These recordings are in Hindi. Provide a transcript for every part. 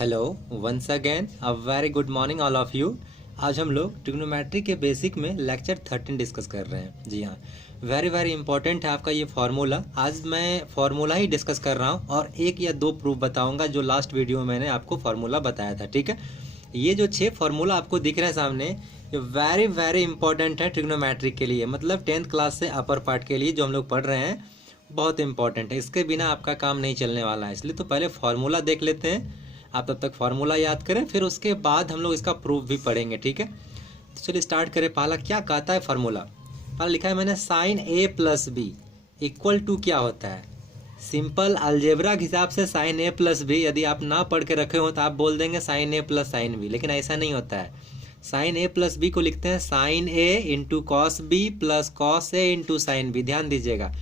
Hello once again a very good morning all of you. आज हम लोग ट्रिग्नोमेट्री के बेसिक में लेक्चर 13 डिस्कस कर रहे हैं। जी हाँ, वेरी इंपॉर्टेंट है आपका ये फार्मूला। आज मैं फार्मूला ही डिस्कस कर रहा हूँ और एक या दो प्रूफ बताऊंगा जो लास्ट वीडियो में मैंने आपको फार्मूला बताया था। ठीक है, ये जो 6 फार्मूला आपको दिख रहे हैं सामने, ये वेरी इंपॉर्टेंट है ट्रिग्नोमेट्री के लिए, मतलब 10th क्लास से अपर पार्ट के लिए जो हम लोग पढ़ रहे हैं, बहुत इंपॉर्टेंट है। इसके बिना आपका काम नहीं चलने वाला है, इसलिए तो पहले फार्मूला देख लेते हैं। आप तब तक फार्मूला याद करें, फिर उसके बाद हम लोग इसका प्रूफ भी पढ़ेंगे। ठीक है, तो चलिए स्टार्ट करें। पहला क्या कहता है फार्मूला? पहला लिखा है मैंने sine A plus B equal to क्या होता है? सिंपल अलजेब्रा के हिसाब से साइन ए प्लस बी, यदि आप ना पढ़ के रखे हो तो आप बोल देंगे sign A plus sine B, लेकिन ऐसा नहीं होता है। साइन ए प्लस बी को लिखते हैं sine A into cos B plus cos A into sine B. ध्यान दीजिएगा,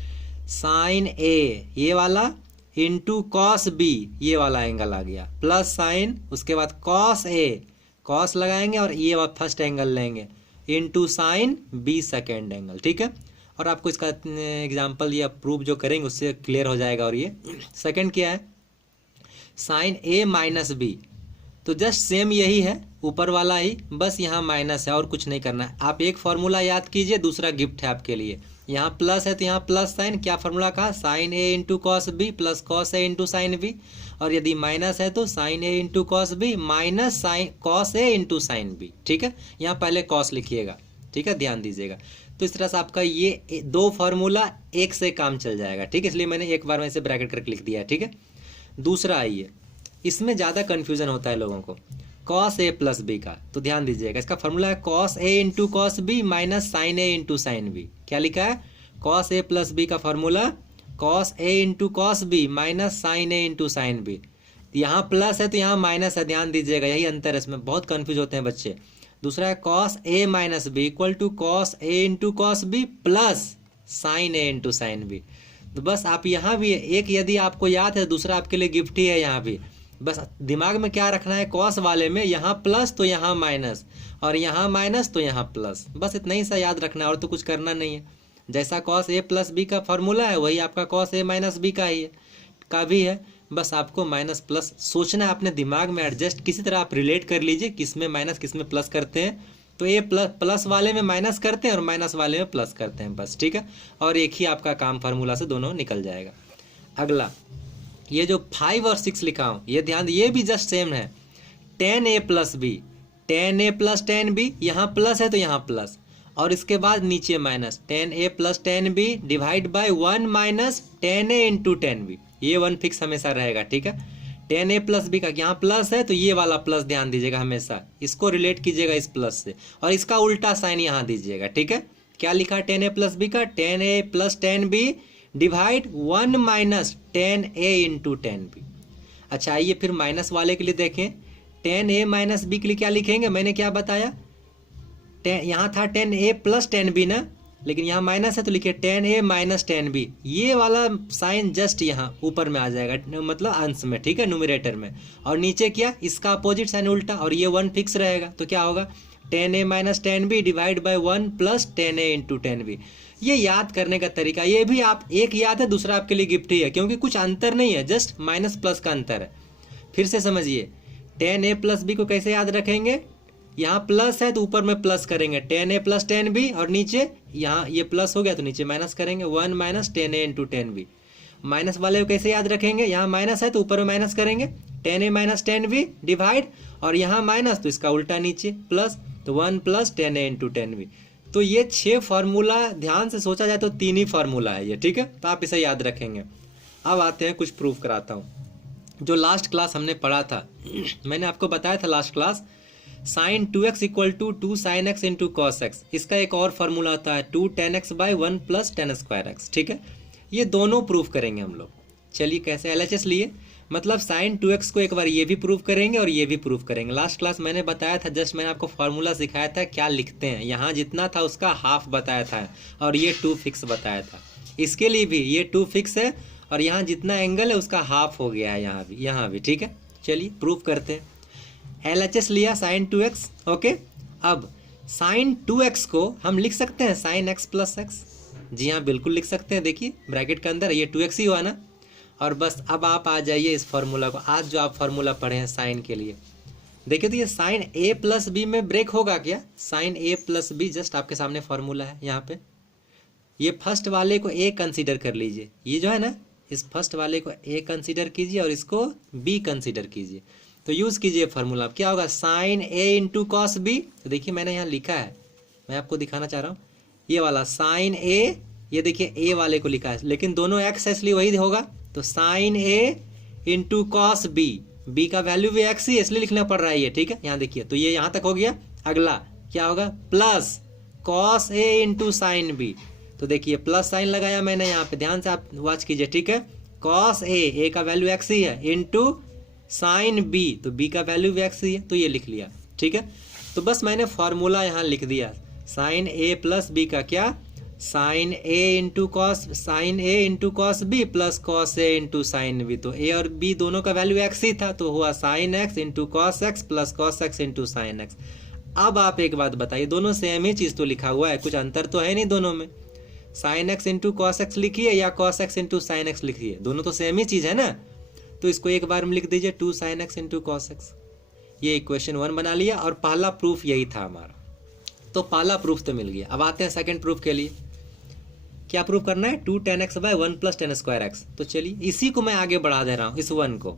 साइन ए ये वाला इंटू कॉस बी ये वाला एंगल आ गया, प्लस साइन, उसके बाद कॉस ए, कॉस लगाएंगे और ये फर्स्ट एंगल लेंगे, into sine B second angle. ठीक है, और आपको इसका एग्जांपल या प्रूफ जो करेंगे उससे क्लियर हो जाएगा। और ये सेकंड क्या है? साइन ए माइनस बी, तो जस्ट सेम यही है, ऊपर वाला ही, बस यहाँ माइनस है और कुछ नहीं करना है। आप एक फार्मूला याद कीजिए, दूसरा गिफ्ट है आपके लिए। यहाँ प्लस है तो यहाँ प्लस साइन, क्या फार्मूला कहा? Sine A into cos B plus cos A into sine B. और यदि माइनस है तो sine A into cos B minus sine cos A into sine B. ठीक है, यहाँ पहले कॉस लिखिएगा। ठीक है, ध्यान दीजिएगा। तो इस तरह से आपका ये दो फार्मूला एक से काम चल जाएगा। ठीक है, इसलिए मैंने एक बार में इसे ब्रैकेट करके लिख दिया है। ठीक है, दूसरा आइए, इसमें ज़्यादा कन्फ्यूजन होता है लोगों को, कॉस ए प्लस बी का। तो ध्यान दीजिएगा, इसका फॉर्मूला है cos A into cos B minus sine A into sine B. क्या लिखा है? कॉस ए प्लस बी का formula cos A into cos B minus sine A into sine B. यहाँ प्लस है तो यहाँ माइनस है, ध्यान दीजिएगा, यही अंतर है, इसमें बहुत कन्फ्यूज होते हैं बच्चे। दूसरा है cos A minus B equal to cos A into cos B plus sine A into sine B. तो बस आप यहाँ भी एक, यदि आपको याद है, दूसरा आपके लिए गिफ्ट ही है। यहाँ भी बस दिमाग में क्या रखना है, कॉस वाले में यहाँ प्लस तो यहाँ माइनस, और यहाँ माइनस तो यहाँ प्लस, बस इतना ही सा याद रखना है और तो कुछ करना नहीं है। जैसा कॉस ए प्लस बी का फॉर्मूला है वही आपका कॉस ए माइनस बी का ही है, का भी है। बस आपको माइनस प्लस सोचना है, अपने दिमाग में एडजस्ट किसी तरह आप रिलेट कर लीजिए, किस में माइनस किस में प्लस करते हैं। तो ए प्लस वाले में माइनस करते हैं और माइनस वाले में प्लस करते हैं, बस। ठीक है, और एक ही आपका काम फार्मूला से दोनों निकल जाएगा। अगला, ये जो 5 और 6 लिखा हूँ, ये ध्यान, ये भी जस्ट सेम है। 10a plus B, 10a plus 10b, यहाँ प्लस है तो यहाँ प्लस, और इसके बाद नीचे minus, 10a plus 10b divide by 1 minus 10a into 10b। ये 1 फिक्स हमेशा रहेगा। ठीक है, 10a प्लस बी का यहाँ प्लस है तो ये वाला प्लस ध्यान दीजिएगा, हमेशा इसको रिलेट कीजिएगा इस प्लस से, और इसका उल्टा साइन यहाँ दीजिएगा। ठीक है, क्या लिखा 10a प्लस बी का? 10a plus 10b divide 1 minus 10a into 10b। अच्छा, आइए फिर माइनस वाले के लिए देखें। 10a माइनस बी के लिए क्या लिखेंगे? मैंने क्या बताया, यहाँ था 10a प्लस 10b ना, लेकिन यहाँ माइनस है तो लिखिए 10a माइनस 10b। ये वाला साइन जस्ट यहाँ ऊपर में आ जाएगा, मतलब अंश में। ठीक है, न्यूमरेटर में, और नीचे क्या, इसका अपोजिट साइन उल्टा, और ये 1 फिक्स रहेगा। तो क्या होगा? 10a minus 10b divide by 1 plus 10a into 10b। ये याद करने का तरीका, ये भी आप एक याद है, दूसरा आपके लिए गिफ्ट ही है, क्योंकि कुछ अंतर नहीं है, जस्ट माइनस प्लस का अंतर है। फिर से समझिए, 10a प्लस बी को कैसे याद रखेंगे? यहाँ प्लस है तो ऊपर में प्लस करेंगे 10a प्लस 10b, और नीचे यहाँ ये प्लस हो गया तो नीचे माइनस करेंगे 1 minus 10a into 10b। Minus वाले को कैसे याद रखेंगे? यहाँ माइनस है तो ऊपर में माइनस करेंगे 10a माइनस 10b डिवाइड, और यहाँ माइनस तो इसका उल्टा नीचे प्लस, तो 1 प्लस 10a इंटू 10b। तो ये 6 फार्मूला ध्यान से सोचा जाए तो 3 ही फार्मूला है ये। ठीक है, तो आप इसे याद रखेंगे। अब आते हैं, कुछ प्रूफ कराता हूँ। जो लास्ट क्लास हमने पढ़ा था, मैंने आपको बताया था last class, sine 2x equal to 2 sine x into cos x। इसका एक और फार्मूला आता है 2 tan x by 1 plus tan square x। ठीक है, ये दोनों प्रूफ करेंगे हम लोग। चलिए कैसे? LHS लिए, मतलब साइन 2x को एक बार ये भी प्रूफ करेंगे और ये भी प्रूफ करेंगे। लास्ट क्लास मैंने बताया था, जस्ट मैंने आपको फार्मूला सिखाया था क्या लिखते हैं, यहाँ जितना था उसका हाफ बताया था, और ये 2 फिक्स बताया था। इसके लिए भी ये 2 फिक्स है, और यहाँ जितना एंगल है उसका हाफ हो गया है, यहाँ भी। ठीक है, चलिए प्रूफ करते हैं। LHS लिया साइन 2x। ओके, अब साइन 2x को हम लिख सकते हैं साइन x प्लस x। जी हाँ, बिल्कुल लिख सकते हैं। देखिए ब्रैकेट के अंदर ये 2x ही हुआ ना, और बस अब आप आ जाइए इस फार्मूला को, आज जो आप फार्मूला पढ़े हैं साइन के लिए। देखिए तो ये साइन ए प्लस बी में ब्रेक होगा क्या? Sine A plus B just आपके सामने फार्मूला है यहाँ पे। ये फर्स्ट वाले को ए कंसीडर कर लीजिए, ये जो है ना इस फर्स्ट वाले को ए कंसीडर कीजिए और इसको बी कंसीडर कीजिए। तो यूज़ कीजिए फार्मूला, क्या होगा sign A into cos B. तो देखिए मैंने यहाँ लिखा है, मैं आपको दिखाना चाह रहा हूँ, ये वाला साइन ए, ये देखिए ए वाले को लिखा है लेकिन दोनों एक्स है इसलिए वही होगा। तो sine A into cos B, B का वैल्यू भी एक्स ही है इसलिए लिखना पड़ रहा है ये, ठीक है। यहाँ देखिए तो ये यहाँ तक हो गया। अगला क्या होगा, plus cos A into sine B. तो देखिए प्लस साइन लगाया मैंने यहाँ पे, ध्यान से आप वॉच कीजिए, ठीक है। कॉस ए का वैल्यू एक्स ही है, इंटू साइन बी, तो बी का वैल्यू भी एक्स ही है, तो ये लिख लिया, ठीक है। तो बस मैंने फॉर्मूला यहाँ लिख दिया, साइन ए प्लस बी का क्या, sine A into cos B plus cos A into sine B. तो ए और बी दोनों का वैल्यू एक्स ही था, तो हुआ sine x into cos x plus cos x into sine x. अब आप एक बात बताइए, दोनों सेम ही चीज़ तो लिखा हुआ है, कुछ अंतर तो है नहीं दोनों में। Sine x into cos x लिखिए या cos x into sine x लिखिए, दोनों तो सेम ही चीज़ है ना। तो इसको एक बार में लिख दीजिए, 2 sine x into cos x. ये इक्वेशन 1 बना लिया और पहला प्रूफ यही था हमारा। तो पहला प्रूफ तो मिल गया। अब आते हैं सेकंड प्रूफ के लिए। क्या प्रूफ करना है, 2 tan x bye 1 plus tan square x. तो चलिए इसी को मैं आगे बढ़ा दे रहा हूँ, इस 1 को।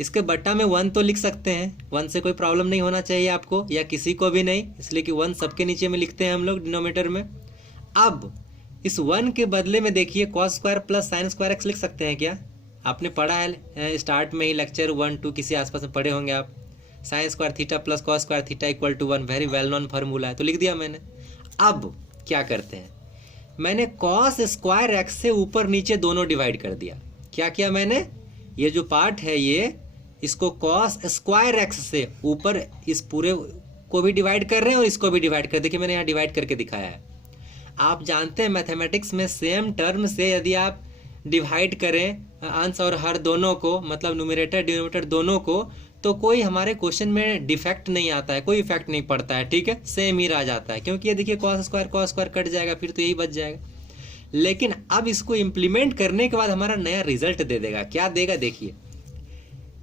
इसके बट्टा में 1 तो लिख सकते हैं, 1 से कोई प्रॉब्लम नहीं होना चाहिए आपको या किसी को भी नहीं, इसलिए कि 1 सबके नीचे में लिखते हैं हम लोग डिनोमीटर में। अब इस 1 के बदले में देखिए cos square plus sine square x लिख सकते हैं क्या? आपने पढ़ा है स्टार्ट में ही, लेक्चर 1 2 किसी आसपास में पढ़े होंगे आप। Sine square theta plus cos square theta equal to 1, very well known formula है, तो लिख दिया मैंने। अब क्या करते हैं, मैंने कॉस स्क्वायर एक्स से ऊपर नीचे दोनों डिवाइड कर दिया। क्या किया मैंने, ये जो पार्ट है ये, इसको कॉस स्क्वायर एक्स से ऊपर इस पूरे को भी डिवाइड कर रहे हैं और इसको भी डिवाइड कर, देखिए मैंने यहाँ डिवाइड करके दिखाया है। आप जानते हैं मैथमेटिक्स में सेम टर्म से यदि आप डिवाइड करें अंश और हर दोनों को, मतलब न्यूमरेटर डिनोमिनेटर दोनों को, तो कोई हमारे क्वेश्चन में डिफेक्ट नहीं आता है, कोई इफेक्ट नहीं पड़ता है, ठीक है, सेम ही रह जाता है। क्योंकि ये देखिए कॉस स्क्वायर कट जाएगा, फिर तो यही बच जाएगा। लेकिन अब इसको इम्प्लीमेंट करने के बाद हमारा नया रिजल्ट दे देगा। क्या देगा देखिए,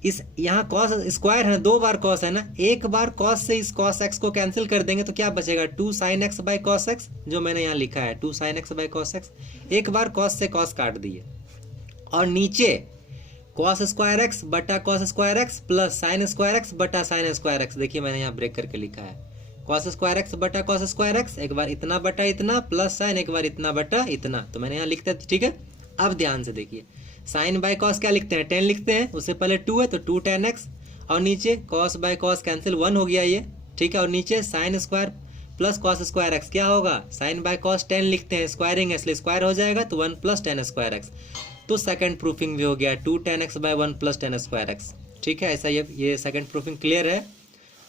इस यहाँ कॉस स्क्वायर है, 2 बार कॉस है ना, एक बार कॉस से इस कॉस एक्स को कैंसिल कर देंगे तो क्या बचेगा, 2 sine x by cos x, जो मैंने यहाँ लिखा है 2 sine x by cos x. एक बार कॉस से कॉस काट दिए और नीचे कॉस स्क्वायर एक्स बटा cos square x plus sine square x बटा साइन स्क्वायर एक्स। देखिए मैंने यहाँ ब्रेक करके लिखा है, कॉस स्क्वायर एक्स बटा कॉस स्क्वायर एक्स, एक बार इतना बटा इतना प्लस साइन, एक बार इतना बटा इतना, तो मैंने यहाँ लिखता है, ठीक है। अब ध्यान से देखिए, साइन बाय कॉस क्या लिखते हैं, 10 लिखते हैं, उससे पहले 2 है तो 2 tan x, और नीचे कॉस बाय कॉस कैंसिल 1 हो गया ये, ठीक है। और नीचे sine square plus cos square x क्या होगा, साइन बाय कॉस 10 लिखते हैं, स्क्वायरिंग है इसलिए स्क्वायर हो जाएगा, तो 1 प्लस tan स्क्वायर एक्स। तो सेकंड प्रूफिंग भी हो गया, 2 tan x bye 1 plus tan square x, ठीक है। ऐसा ये सेकंड प्रूफिंग क्लियर है।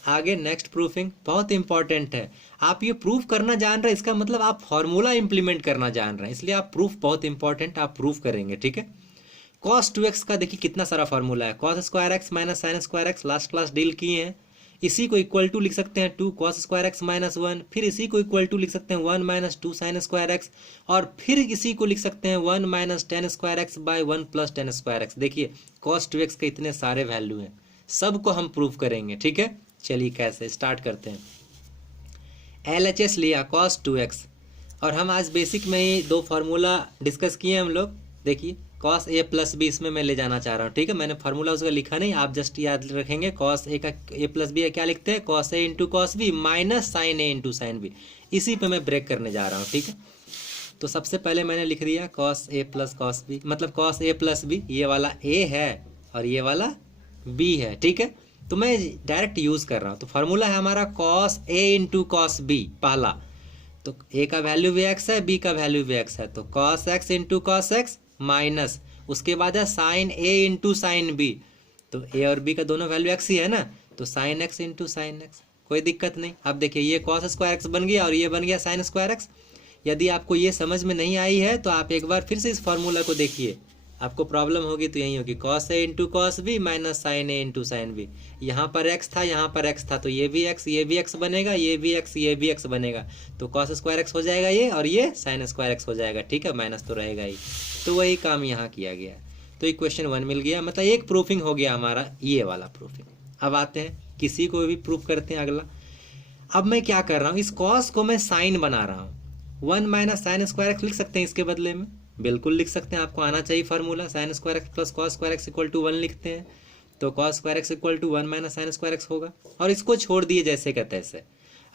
आगे नेक्स्ट प्रूफिंग बहुत इंपॉर्टेंट है। आप ये प्रूफ करना जान रहे हैं, इसका मतलब आप फॉर्मूला इंप्लीमेंट करना जान रहे हैं, इसलिए आप प्रूफ बहुत इंपॉर्टेंट, आप प्रूफ करेंगे, ठीक है। cos 2x का देखिए कितना सारा फॉर्मूला है, cos square x minus sine square x, last class deal किए हैं। इसी को इक्वल टू लिख सकते हैं 2 cos स्क्वायर एक्स माइनस 1, फिर इसी को इक्वल टू लिख सकते हैं 1 माइनस 2 साइन स्क्वायर एक्स, और फिर इसी को लिख सकते हैं 1 minus tan square x by 1 plus tan square x. देखिए cos 2x के इतने सारे वैल्यू हैं, सबको हम प्रूफ करेंगे, ठीक है। चलिए कैसे स्टार्ट करते हैं। LHS लिया cos 2x, और हम आज बेसिक में ही 2 फार्मूला डिस्कस किए हम लोग। देखिए cos a प्लस बी इसमें मैं ले जाना चाह रहा हूँ, ठीक है। मैंने फार्मूला उसका लिखा नहीं, आप जस्ट याद रखेंगे cos a का a प्लस बी क्या लिखते हैं, cos a into cos B minus sine a into sine b. इसी पे मैं ब्रेक करने जा रहा हूँ, ठीक है। तो सबसे पहले मैंने लिख दिया cos a plus cos b, मतलब cos a प्लस बी, ये वाला a है और ये वाला b है, ठीक है। तो मैं डायरेक्ट यूज कर रहा हूँ। तो फार्मूला है हमारा cos a into cos b, पहला तो a का वैल्यू भी x है, b का वैल्यू भी x है, तो cos x into cos x minus, उसके बाद है sine a into sine B, तो a और b का दोनों वैल्यू x ही है ना, तो sine x into sine x, कोई दिक्कत नहीं। अब देखिए ये cos स्क्वायर एक्स बन गया और ये बन गया साइन स्क्वायर एक्स। यदि आपको ये समझ में नहीं आई है तो आप एक बार फिर से इस फार्मूला को देखिए, आपको प्रॉब्लम होगी तो यही होगी, cos a into cos B minus sine a into sine B. यहाँ पर x था, यहाँ पर x था, तो ये भी x बनेगा, ये भी x बनेगा, तो cos स्क्वायर एक्स हो जाएगा ये, और ये साइन स्क्वायर एक्स हो जाएगा, ठीक है, माइनस तो रहेगा ही। तो वही काम यहाँ किया गया। तो इक्वेशन 1 मिल गया। मतलब एक प्रूफिंग हो गया हमारा, ये वाला प्रूफिंग। अब आते हैं किसी को भी प्रूफ करते हैं अगला। अब मैं क्या कर रहा हूँ, इस कॉस को मैं साइन बना रहा हूँ। 1 माइनस साइन स्क्वायर एक्स लिख सकते हैं इसके बदले में, बिल्कुल लिख सकते हैं, आपको आना चाहिए formula. Sine square x plus cos square x equal to 1 लिखते हैं, तो cos square x equal to 1 minus sine square x होगा। और इसको छोड़ दिए जैसे का तैसे।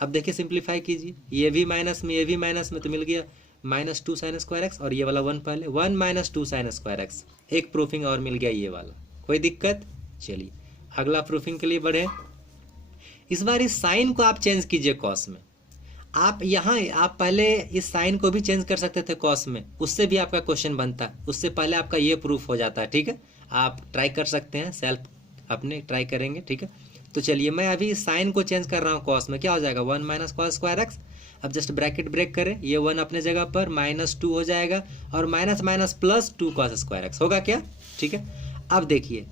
अब देखिए सिंप्लीफाई कीजिए, ये भी माइनस में ये भी माइनस में, तो मिल गया -2 साइन स्क्वायर एक्स, और ये वाला 1 पहले, 1 माइनस 2 साइन स्क्वायर एक्स। एक प्रूफिंग और मिल गया ये वाला, कोई दिक्कत। चलिए अगला प्रूफिंग के लिए बढ़े। इस बार इस साइन को आप चेंज कीजिए कॉस में। आप यहाँ आप पहले इस साइन को भी चेंज कर सकते थे कॉस में, उससे भी आपका क्वेश्चन बनता है, उससे पहले आपका ये प्रूफ हो जाता है। ठीक है, आप ट्राई कर सकते हैं, सेल्फ अपने ट्राई करेंगे। ठीक है, तो चलिए मैं अभी साइन को चेंज कर रहा हूँ कॉस में, क्या हो जाएगा 1 माइनस कॉस स्क्वायर एक्स। अब जस्ट ब्रैकेट ब्रेक करें, ये 1 अपने जगह पर, -2 हो जाएगा, और minus minus plus 2 cos square x होगा क्या। ठीक है, अब देखिए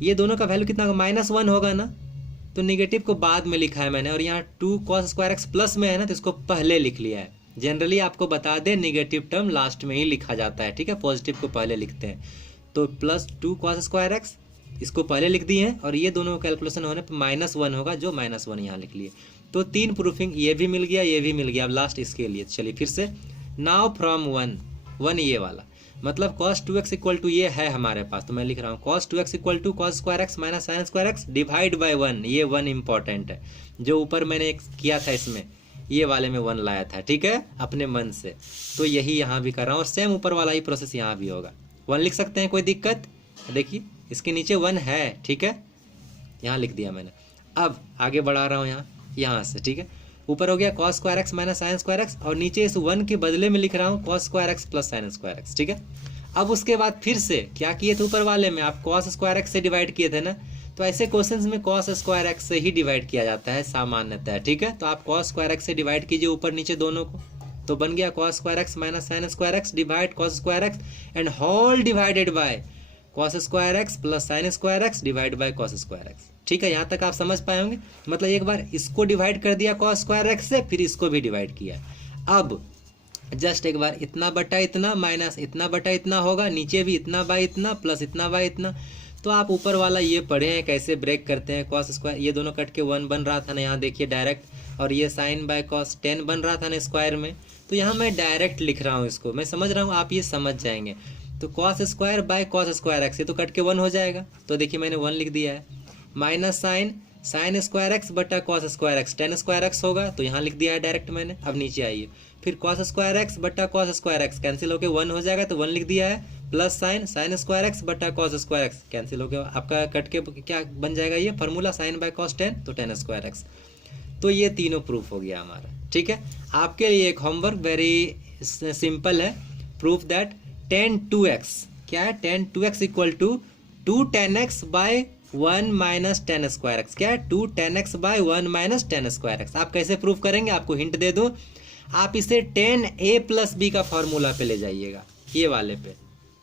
ये दोनों का वैल्यू कितना होगा, -1 होगा ना, तो निगेटिव को बाद में लिखा है मैंने, और यहाँ 2 कॉस स्क्वायर एक्स प्लस में है ना, तो इसको पहले लिख लिया है। जनरली आपको बता दें निगेटिव टर्म लास्ट में ही लिखा जाता है। ठीक है, पॉजिटिव को पहले लिखते हैं, तो +2 कॉस स्क्वायर एक्स इसको पहले लिख दिए हैं, और ये दोनों कैलकुलेशन होने पर -1 होगा, जो -1 यहाँ लिख लिए। तो 3 प्रूफिंग, ये भी मिल गया, ये भी मिल गया। अब लास्ट इसके लिए चलिए फिर से, नाउ फ्रॉम 1 ये वाला, मतलब cos 2x इक्वल टू ये है हमारे पास, तो मैं लिख रहा हूँ cos 2x equal to cos square x minus sine square x divide by 1। ये 1 इंपॉर्टेंट है, जो ऊपर मैंने एक किया था इसमें, ये वाले में 1 लाया था। ठीक है, अपने मन से, तो यही यहाँ भी कर रहा हूँ, और सेम ऊपर वाला ही प्रोसेस यहाँ भी होगा। 1 लिख सकते हैं, कोई दिक्कत। देखिए इसके नीचे 1 है। ठीक है, यहाँ लिख दिया मैंने। अब आगे बढ़ा रहा हूँ यहाँ से। ठीक है, ऊपर हो गया cos square x minus sine square x, और नीचे इस 1 के बदले में लिख रहा हूँ cos square x plus sine square x. ठीक है, अब उसके बाद फिर से क्या किए थे, ऊपर वाले में आप cos स्क्वायर एक्स से डिवाइड किए थे ना, तो ऐसे क्वेश्चंस में cos स्क्वायर एक्स से ही डिवाइड किया जाता है सामान्यतः। ठीक है, तो आप cos स्क्वायर एक्स से डिवाइड कीजिए ऊपर नीचे दोनों को, तो बन गया cos square x minus sine square x divide cos square x and whole divided by cos square x plus sine square x divide by cos square x. ठीक है, यहाँ तक आप समझ पाए होंगे। मतलब एक बार इसको डिवाइड कर दिया cos स्क्वायर एक्स से, फिर इसको भी डिवाइड किया। अब जस्ट एक बार इतना बटा इतना माइनस इतना बटा इतना होगा, नीचे भी इतना बाय इतना प्लस इतना बाय इतना। तो आप ऊपर वाला ये पढ़े हैं कैसे ब्रेक करते हैं, cos स्क्वायर ये दोनों कट के 1 बन रहा था ना, यहाँ देखिए डायरेक्ट, और ये साइन बाय cos 10 बन रहा था ना स्क्वायर में, तो यहाँ मैं डायरेक्ट लिख रहा हूँ इसको, मैं समझ रहा हूँ आप ये समझ जाएंगे। तो cos square by cos square x, ये तो कट के 1 हो जाएगा, तो देखिए मैंने 1 लिख दिया है, माइनस साइन स्क्वायर एक्स बटा cos square x 10 square x होगा, तो यहाँ लिख दिया है डायरेक्ट मैंने। अब नीचे आइए, फिर cos स्क्वायर एक्स बटा cos स्क्वायर एक्स कैंसिल होकर 1 हो जाएगा, तो 1 लिख दिया है, प्लस साइन स्क्वायर एक्स बटा cos स्क्वायर एक्स कैंसिल होकर आपका कट के क्या बन जाएगा, ये फार्मूला साइन बाय cos 10, तो 10 स्क्वायर एक्स। तो ये तीनों प्रूफ हो गया हमारा। ठीक है, आपके लिए एक होमवर्क वेरी सिंपल है, प्रूफ दैट tan 2x क्या है, tan 2x equal to 2 tan x bye 1 minus 10 square x. क्या है, 2 tan x bye 1 minus 10 square x. आप कैसे प्रूफ करेंगे, आपको हिंट दे दूं, आप इसे tan a प्लस बी का फॉर्मूला पे ले जाइएगा, ये वाले पे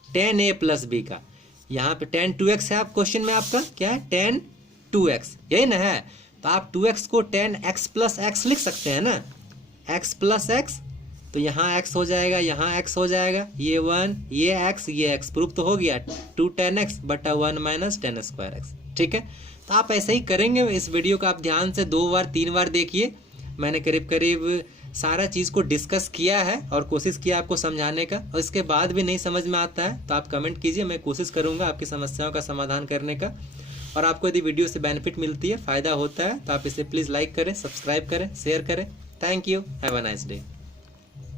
tan a प्लस बी का। यहाँ पे tan 2x है, आप क्वेश्चन में आपका क्या है tan 2x, यही ना है, तो आप 2x को tan x प्लस एक्स लिख सकते हैं ना, x प्लस एक्स, तो यहाँ x हो जाएगा, यहाँ x हो जाएगा, ये 1 ये x प्रूफ तो हो गया, 2 tan x बटा 1 माइनस 10 स्क्वायर एक्स। ठीक है, तो आप ऐसे ही करेंगे। इस वीडियो को आप ध्यान से 2 बार 3 बार देखिए, मैंने करीब करीब सारा चीज़ को डिस्कस किया है और कोशिश किया आपको समझाने का, और इसके बाद भी नहीं समझ में आता है तो आप कमेंट कीजिए, मैं कोशिश करूँगा आपकी समस्याओं का समाधान करने का। और आपको यदि वीडियो से बेनिफिट मिलती है, फ़ायदा होता है, तो आप इसे प्लीज़ लाइक करें, सब्सक्राइब करें, शेयर करें। Thank you, have a nice day.